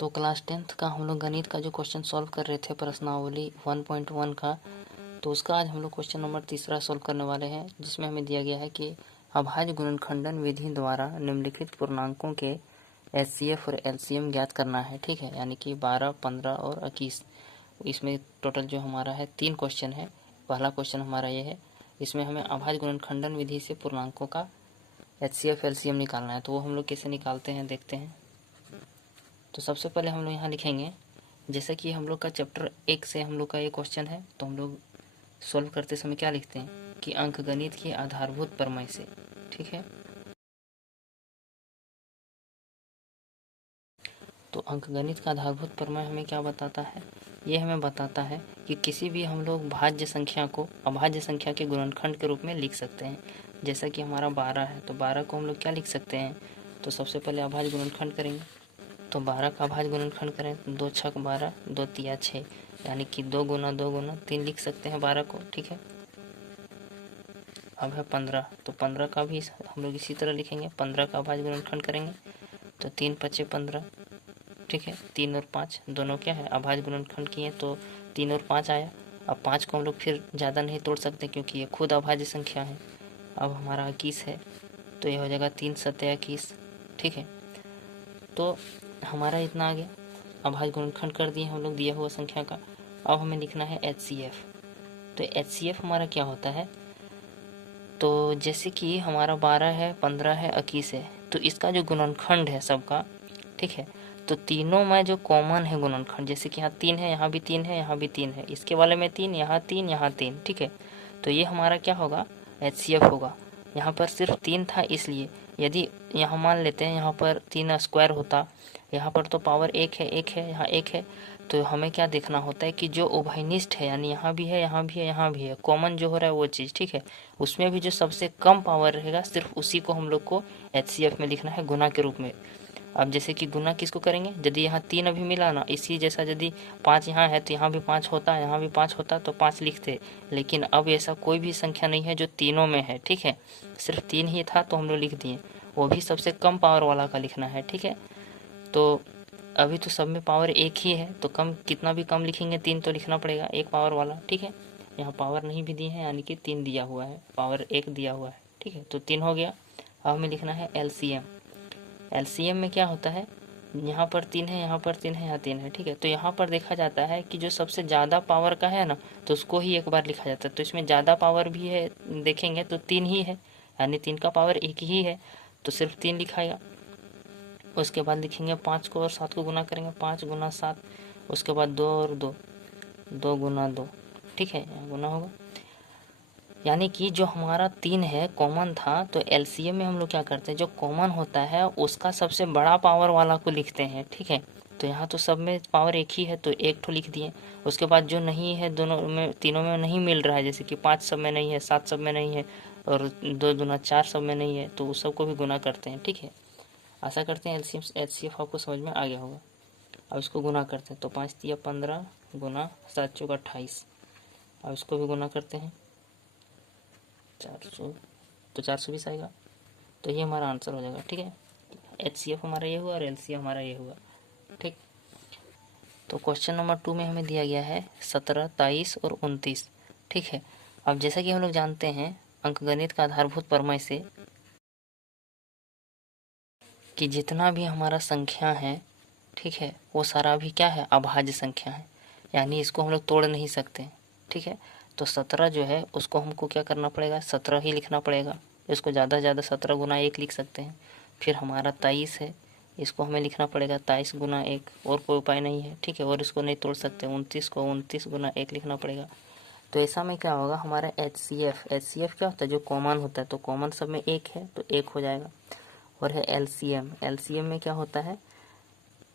तो class 10th का हम लोग गणित का जो क्वेश्चन सॉल्व कर रहे थे प्रश्नावली 1.1 का, तो उसका आज हम लोग क्वेश्चन नंबर 3 सॉल्व करने वाले हैं, जिसमें हमें दिया गया है कि अभाज्य गुणनखंडन विधि द्वारा निम्नलिखित पूर्णांकों के एचसीएफ और एलसीएम ज्ञात करना है। ठीक है, यानी कि 12, 15 और 21। इसमें टोटल जो हमारा है 3 क्वेश्चन है। पहला क्वेश्चन हमारा ये है, इसमें हमें अभाज्य गुणनखंडन विधि से पूर्णांकों का एचसीएफ एलसीएम निकालना है। तो वो हम लोग कैसे निकालते हैं देखते हैं। तो सबसे पहले हम लोग यहाँ लिखेंगे, जैसे कि हम लोग का चैप्टर 1 से हम लोग का ये क्वेश्चन है, तो हम लोग सॉल्व करते समय क्या लिखते हैं कि अंकगणित की आधारभूत प्रमेय से। ठीक है, तो अंकगणित का आधारभूत प्रमेय हमें क्या बताता है? ये हमें बताता है कि किसी भी हम लोग भाज्य संख्या को अभाज्य संख्या के गुणनखंड के रूप में लिख सकते हैं। जैसा कि हमारा 12 है, तो 12 को हम लोग क्या लिख सकते हैं? तो सबसे पहले अभाज्य गुणनखंड करेंगे, तो 12 का अभाज्य गुणनखंड करें, 2 छक 12, 2 तिया 6, यानी कि 2 गुना 2 गुना 3 लिख सकते हैं 12 को। ठीक है, अब है 15, तो 15 का भी हम लोग इसी तरह लिखेंगे। 15 का अभाज्य गुणनखंड करेंगे, तो 3 पचे 15। ठीक है, 3 और 5 दोनों क्या है अभाज्य गुणनखंड किए, तो 3 और 5 आया। अब 5 को हम लोग फिर ज़्यादा नहीं तोड़ सकते क्योंकि ये खुद अभाज्य संख्या है। अब हमारा 21 है, तो ये हो जाएगा 3 सत्या 21। ठीक है, तो हमारा इतना आ गया, अभाज्य गुणनखंड कर दिए हम लोग दिया हुआ संख्या का। अब हमें लिखना है एचसीएफ। तो एचसीएफ हमारा क्या होता है? तो जैसे कि हमारा 12 है, 15 है, 21 है, तो इसका जो गुणनखंड है सबका, ठीक है, तो तीनों में जो कॉमन है गुणनखंड, जैसे कि यहाँ 3 है, यहाँ भी 3 है, यहाँ भी 3 है, इसके वाले में 3, यहाँ 3, यहाँ 3। ठीक है, तो ये हमारा क्या होगा? एचसीएफ होगा। यहाँ पर सिर्फ 3 था, इसलिए यदि यहाँ मान लेते हैं यहाँ पर 3 स्क्वायर होता, यहाँ पर तो पावर 1 है, 1 है, यहाँ 1 है, तो हमें क्या देखना होता है कि जो उभयनिष्ठ है, यानी यहाँ भी है, यहाँ भी है, यहाँ भी है, कॉमन जो हो रहा है वो चीज़। ठीक है, उसमें भी जो सबसे कम पावर रहेगा सिर्फ उसी को हम लोग को एचसीएफ में लिखना है गुना के रूप में। अब जैसे कि गुना किसको करेंगे? यदि यहाँ 3 अभी मिला ना, इसी जैसा यदि 5 यहाँ है तो यहाँ भी 5 होता, यहाँ भी 5 होता तो 5 लिखते, लेकिन अब ऐसा कोई भी संख्या नहीं है जो तीनों में है। ठीक है, सिर्फ 3 ही था तो हम लोग लिख दिए, वो भी सबसे कम पावर वाला का लिखना है। ठीक है, तो अभी तो सब में पावर 1 ही है, तो कम कितना भी कम लिखेंगे 3 तो लिखना पड़ेगा, 1 पावर वाला। ठीक है, यहाँ पावर नहीं भी दिए हैं, यानी कि 3 दिया हुआ है, पावर 1 दिया हुआ है। ठीक है, तो 3 हो गया। अब हमें लिखना है एलसीएम। एलसीएम में क्या होता है? यहाँ पर 3 है, यहाँ पर 3 है, यहाँ 3 है। ठीक है, तो यहाँ पर देखा जाता है कि जो सबसे ज़्यादा पावर का है ना, तो उसको ही एक बार लिखा जाता है। तो इसमें ज़्यादा पावर भी है, देखेंगे तो 3 ही है, यानी 3 का पावर 1 ही है, तो सिर्फ 3 लिखाएगा। उसके बाद लिखेंगे 5 को और 7 को गुना करेंगे, 5 गुना 7, उसके बाद 2 और 2, 2 गुना 2। ठीक है, यहाँ गुना होगा, यानी कि जो हमारा 3 है कॉमन था, तो एलसीएम में हम लोग क्या करते हैं, जो कॉमन होता है उसका सबसे बड़ा पावर वाला को लिखते हैं। ठीक है, तो यहाँ तो सब में पावर 1 ही है, तो 1 ठो लिख दिए। उसके बाद जो नहीं है, दोनों में तीनों में नहीं मिल रहा है, जैसे कि 5 सब में नहीं है, 7 सब में नहीं है, और 2 दूना 4 सब में नहीं है, तो उस सबको भी गुना करते हैं। ठीक है, आशा करते हैं एचसीएफ आपको समझ में आ गया होगा। अब इसको गुना करते हैं, तो 5 तिया 15 गुना 7 चौका 28। अब इसको भी गुना करते हैं, 400, तो 420 आएगा, तो ये हमारा आंसर हो जाएगा। ठीक है, एचसीएफ हमारा ये हुआ और एलसीएम हमारा ये हुआ। ठीक, तो क्वेश्चन नंबर 2 में हमें दिया गया है 17, 23 और 29। ठीक है, अब जैसा कि हम लोग जानते हैं अंकगणित का आधारभूत प्रमेय से कि जितना भी हमारा संख्या है, ठीक है, वो सारा भी क्या है? अभाज्य संख्या है, यानी इसको हम लोग तोड़ नहीं सकते। ठीक है, तो 17 जो है उसको हमको क्या करना पड़ेगा? 17 ही लिखना पड़ेगा। इसको ज़्यादा से ज़्यादा 17 गुना 1 लिख सकते हैं। फिर हमारा 23 है, इसको हमें लिखना पड़ेगा 23 गुना 1, और कोई उपाय नहीं है। ठीक है, और इसको नहीं तोड़ सकते। 29 को 29 गुना 1 लिखना पड़ेगा। तो ऐसा में क्या होगा? हमारा एचसीएफ क्या होता है? जो कॉमन होता है, तो कॉमन सब में 1 है तो 1 हो जाएगा। और है एलसीएम में क्या होता है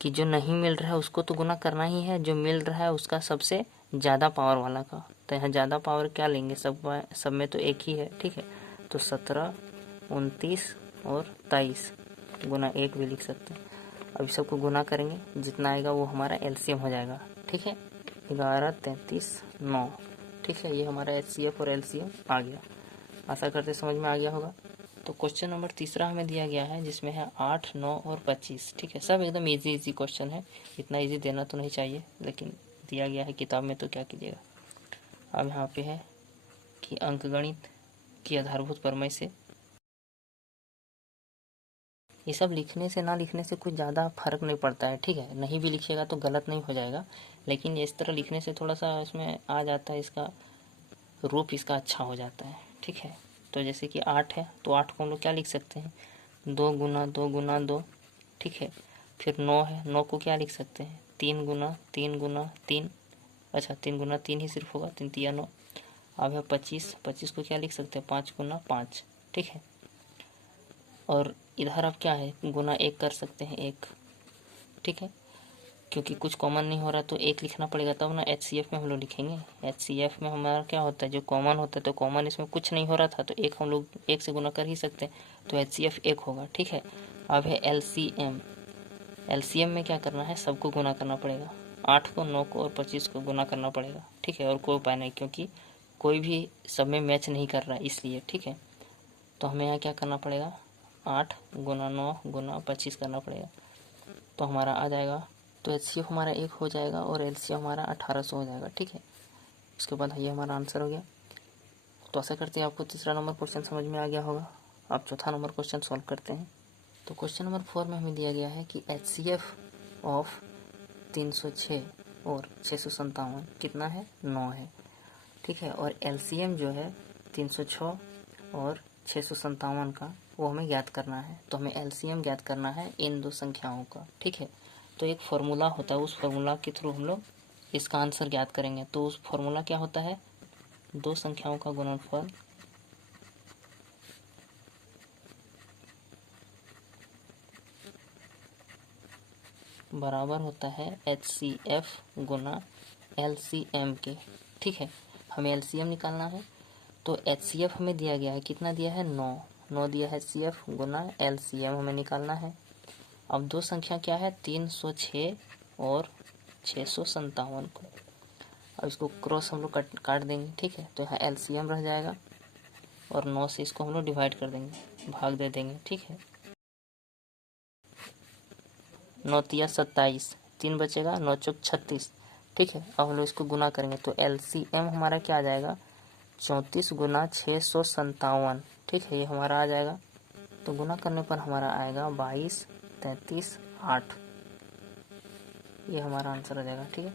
कि जो नहीं मिल रहा है उसको तो गुना करना ही है, जो मिल रहा है उसका सबसे ज़्यादा पावर वाला का। तो यहाँ ज़्यादा पावर क्या लेंगे? सब में तो 1 ही है। ठीक है, तो 17, 29 और 23 गुना 1 भी लिख सकते हैं। अब सबको गुना करेंगे, जितना आएगा वो हमारा एलसीएम हो जाएगा। ठीक है, 11, 33, 9। ठीक है, ये हमारा एचसीएफ और एलसीएम आ गया। आशा करते समझ में आ गया होगा। तो क्वेश्चन नंबर तीसरा हमें दिया गया है जिसमें है 8, 9 और 25। ठीक है, सब एकदम इजी इजी क्वेश्चन है, इतना इजी देना तो नहीं चाहिए, लेकिन दिया गया है किताब में तो क्या कीजिएगा। अब यहाँ पे है कि अंकगणित की आधारभूत प्रमेय से, ये सब लिखने से ना लिखने से कुछ ज़्यादा फर्क नहीं पड़ता है। ठीक है, नहीं भी लिखिएगा तो गलत नहीं हो जाएगा, लेकिन इस तरह लिखने से थोड़ा सा इसमें आ जाता है, इसका रूप इसका अच्छा हो जाता है। ठीक है, तो जैसे कि 8 है तो 8 को हम लोग क्या लिख सकते हैं, 2 गुना 2 गुना 2। ठीक है, फिर 9 है, 9 को क्या लिख सकते हैं, 3 गुना 3 गुना 3। अच्छा, 3 गुना 3 ही सिर्फ होगा, 3 तिया 9। अब है 25, 25 को क्या लिख सकते हैं, 5 गुना 5। ठीक है, और इधर अब क्या है, गुना 1 कर सकते हैं 1। ठीक है, क्योंकि कुछ कॉमन नहीं हो रहा तो 1 लिखना पड़ेगा, तब ना HCF में हम लोग लिखेंगे। HCF में हमारा क्या होता है, जो कॉमन होता है, तो कॉमन इसमें कुछ नहीं हो रहा था तो 1 हम लोग 1 से गुना कर ही सकते हैं, तो HCF 1 होगा। ठीक है, अब है LCM। LCM में क्या करना है, सबको गुना करना पड़ेगा, 8 को 9 को और 25 को गुना करना पड़ेगा। ठीक है, और कोई उपाय नहीं, क्योंकि कोई भी सब में मैच नहीं कर रहा है इसलिए। ठीक है, तो हमें यहाँ क्या करना पड़ेगा, 8 गुना 9 गुना 25 करना पड़ेगा, तो हमारा आ जाएगा, तो HCF हमारा 1 हो जाएगा और LCM हमारा 1800 हो जाएगा। ठीक है, उसके बाद ये हमारा आंसर हो गया। तो आशा करते हैं आपको तीसरा नंबर क्वेश्चन समझ में आ गया होगा। अब चौथा नंबर क्वेश्चन सॉल्व करते हैं। तो क्वेश्चन नंबर 4 में हमें दिया गया है कि HCF ऑफ 306 और 657 कितना है, 9 है। ठीक है, और LCM जो है 306 और 657 का, वो हमें ज्ञात करना है। तो हमें LCM ज्ञात करना है इन दो संख्याओं का। ठीक है, तो एक फार्मूला होता है, उस फार्मूला के थ्रू हम लोग इसका आंसर ज्ञात करेंगे। तो उस फार्मूला क्या होता है, दो संख्याओं का गुणनफल बराबर होता है HCF गुना LCM के। ठीक है, हमें LCM निकालना है, तो HCF हमें दिया गया है, कितना दिया है, 9 दिया है HCF गुना LCM हमें निकालना है। अब दो संख्या क्या है, 306 और 657 को, अब इसको क्रॉस हम लोग काट देंगे। ठीक है, तो यहाँ LCM रह जाएगा और 9 से इसको हम लोग डिवाइड कर देंगे, भाग दे देंगे। ठीक है, 9 तिया 27, 3 बचेगा, 9 चौक 36। ठीक है, अब हम लोग इसको गुना करेंगे तो LCM हमारा क्या आ जाएगा, 34 गुना 657। ठीक है, ये हमारा आ जाएगा, तो गुना करने पर हमारा आएगा 22, 33, 8। ये हमारा आंसर आ जाएगा। ठीक है।